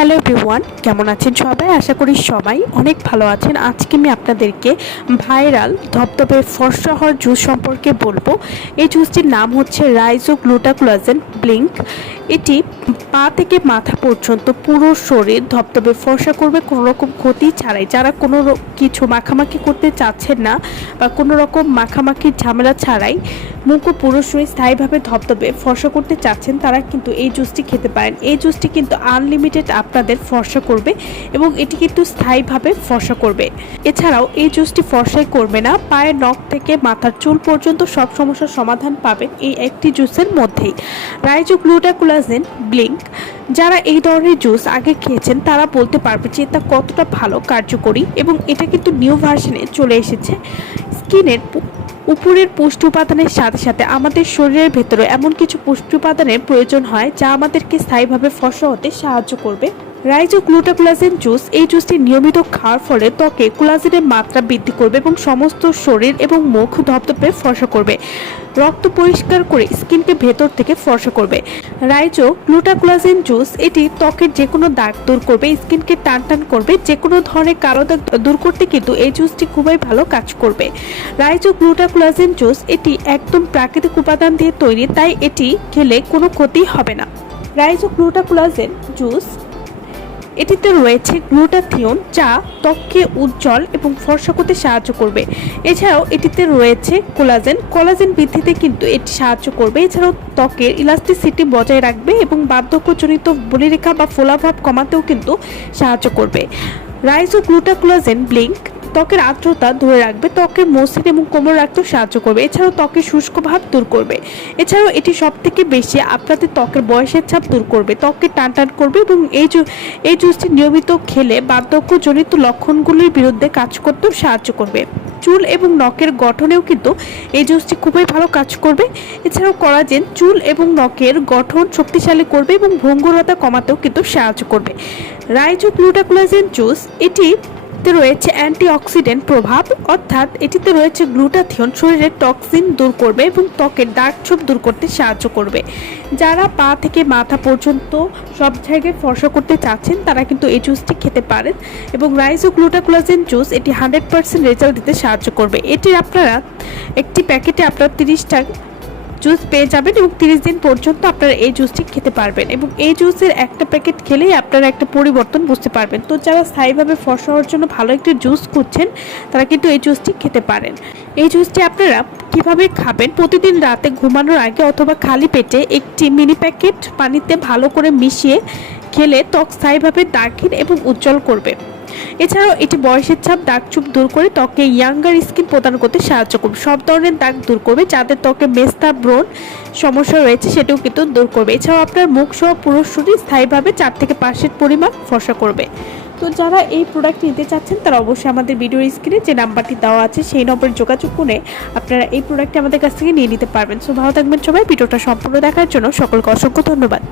Hello everyone, কেমন আছেন সবাই? আশা করি সবাই অনেক ভালো আছেন। আজকে আমি আপনাদেরকে ভাইরাল ধপধপে ফর্সা হওয়ার জুস সম্পর্কে বলব। এই জুসটির নাম হচ্ছে রাইজো গ্লুটাকুলাজেন ব্লিঙ্ক এটি পা থেকে মাথা পর্যন্ত পুরো শরীর ধপধপে ফর্সা করবে, কোনো রকম ক্ষতি ছাড়াই। যারা কোনো কিছু মাখামাখি করতে চাচ্ছেন না বা কোনো রকম মাখামাখির ঝামেলা ছাড়াই মুখ ও পুরো শরীর স্থায়ীভাবে ধপধপে ফর্সা করতে চাচ্ছেন, তারা কিন্তু এই জুসটি খেতে পারেন। এই জুসটি কিন্তু আনলিমিটেড আপনাদের ফর্সা করবে এবং এটি কিন্তু স্থায়ীভাবে ফর্সা করবে। এছাড়াও এই জুসটি ফর্সাই করবে না, পায়ের নখ থেকে মাথার চুল পর্যন্ত সব সমস্যার সমাধান পাবেন এই একটি জুসের মধ্যেই। রাইজো গ্লুটাকুলাজেন ব্লিঙ্ক, যারা এই ধরনের জুস আগে খেয়েছেন, তারা বলতে পারবে যে এটা কতটা ভালো, কার্যকরী এবং এটা কিন্তু নিউ ভার্সনে চলে এসেছে। স্কিনের উপরের পুষ্টি উপাদানের সাথে সাথে আমাদের শরীরের ভেতরে এমন কিছু পুষ্টি উপাদানের প্রয়োজন হয় যা আমাদেরকে স্থায়ীভাবে ফসল হতে সাহায্য করবে। রাইজো গ্লুটাকুলাজেন জুস, এই জুসটি নিয়মিত খাওয়ার ফলে ত্বকে কোলাজেনের মাত্রা বৃদ্ধি করবে এবং সমস্ত শরীর এবং মুখ ধপধপে ফর্সা করবে। রক্ত পরিষ্কার করে স্কিনকে ভেতর থেকে ফর্সা করবে। রাইজো গ্লুটাকুলাজেন জুস, এটি ত্বকের যে কোনো দাগ দূর করবে, স্কিনকে টান টান করবে যে কোনো ধরনের কালো দাগ দূর করতে কিন্তু এই জুসটি খুবই ভালো কাজ করবে। রাইজো গ্লুটাকুলাজেন জুস, এটি একদম প্রাকৃতিক উপাদান দিয়ে তৈরি, তাই এটি খেলে কোনো ক্ষতি হবে না। রাইজো গ্লুটাকুলাজেন জুস এটিতে রয়েছে গ্লুটাথিয়ন যা ত্বককে উজ্জ্বল এবং ফর্সা করতে সাহায্য করবে। এছাড়াও এটিতে রয়েছে কোলাজেন। কোলাজেন বৃদ্ধিতে কিন্তু এটি সাহায্য করবে। এছাড়াও ত্বকের ইলাস্টিসিটি বজায় রাখবে এবং বার্ধক্যজনিত বলিরেখা বা ফোলাভাব কমাতেও কিন্তু সাহায্য করবে। রাইজো গ্লুটাক্লোজেন ব্লিঙ্ক ত্বকের আর্দ্রতা ধরে রাখবে, ত্বকের মসৃণ এবং কোমল রাখতেও সাহায্য করবে। এছাড়াও ত্বকের শুষ্ক ভাব দূর করবে। এছাড়াও এটি সব থেকে বেশি আপনাদের ত্বকের বয়সের ছাপ দূর করবে, ত্বককে টান টান করবে এবং এই এই জুসটি নিয়মিত খেলে বার্ধক্যজনিত লক্ষণগুলির বিরুদ্ধে কাজ করতেও সাহায্য করবে। চুল এবং নখের গঠনেও কিন্তু এই জুসটি খুবই ভালো কাজ করবে। এছাড়াও কলাজেন চুল এবং নখের গঠন শক্তিশালী করবে এবং ভঙ্গুরতা কমাতেও কিন্তু সাহায্য করবে। রাইজো গ্লুটাকুলাজেন জুস, এটি এতে রয়েছে অ্যান্টিঅক্সিডেন্ট প্রভাব, অর্থাৎ এটিতে রয়েছে গ্লুটাথিয়ন শরীরের টক্সিন দূর করবে এবং ত্বকের দাগ ছোপ দূর করতে সাহায্য করবে। যারা পা থেকে মাথা পর্যন্ত সব জায়গায় ফর্সা করতে চাচ্ছেন, তারা কিন্তু এই জুসটি খেতে পারেন এবং রাইস ও গ্লুটাকুলাজেন জুস এটি হান্ড্রেড পার্সেন্ট রেজাল্ট দিতে সাহায্য করবে। এটির আপনারা একটি প্যাকেটে আপনারা তিরিশটা জুস পেয়ে যাবেন এবং তিরিশ দিন পর্যন্ত আপনারা এই জুসটি খেতে পারবেন এবং এই জুসের একটা প্যাকেট খেলেই আপনারা একটা পরিবর্তন বুঝতে পারবেন। তো যারা স্থায়ীভাবে ফর্সা হওয়ার জন্য ভালো একটি জুস খুঁজছেন, তারা কিন্তু এই জুসটি খেতে পারেন। এই জুসটি আপনারা কীভাবে খাবেন? প্রতিদিন রাতে ঘুমানোর আগে অথবা খালি পেটে একটি মিনি প্যাকেট পানিতে ভালো করে মিশিয়ে খেলে ত্বক স্থায়ীভাবে দাগহীন এবং উজ্জ্বল করবে। এছাড়াও এটি বয়সের ছাপ দাগ চুপ দূর করে ত্বকে ইয়াঙ্গার স্কিন প্রদান করতে সাহায্য করবে। সব ধরনের দাগ দূর করবে, যাদের ত্বকে মেস্তা, ব্রণ সমস্যা রয়েছে সেটাও কিন্তু দূর করবে। এছাড়াও আপনার মুখ সহ পুরো শরীর স্থায়ীভাবে চার থেকে পাঁচ সেট পরিমাণ ফসা করবে। তো যারা এই প্রোডাক্ট নিতে চাচ্ছেন, তারা অবশ্যই আমাদের ভিডিওর স্ক্রিনে যে নাম্বারটি দেওয়া আছে, সেই নম্বরে যোগাযোগ করে আপনারা এই প্রোডাক্টটি আমাদের কাছ থেকে নিয়ে নিতে পারবেন। সো ভালো থাকবেন সবাই, ভিডিওটা সম্পূর্ণ দেখার জন্য সকলকে অসংখ্য ধন্যবাদ।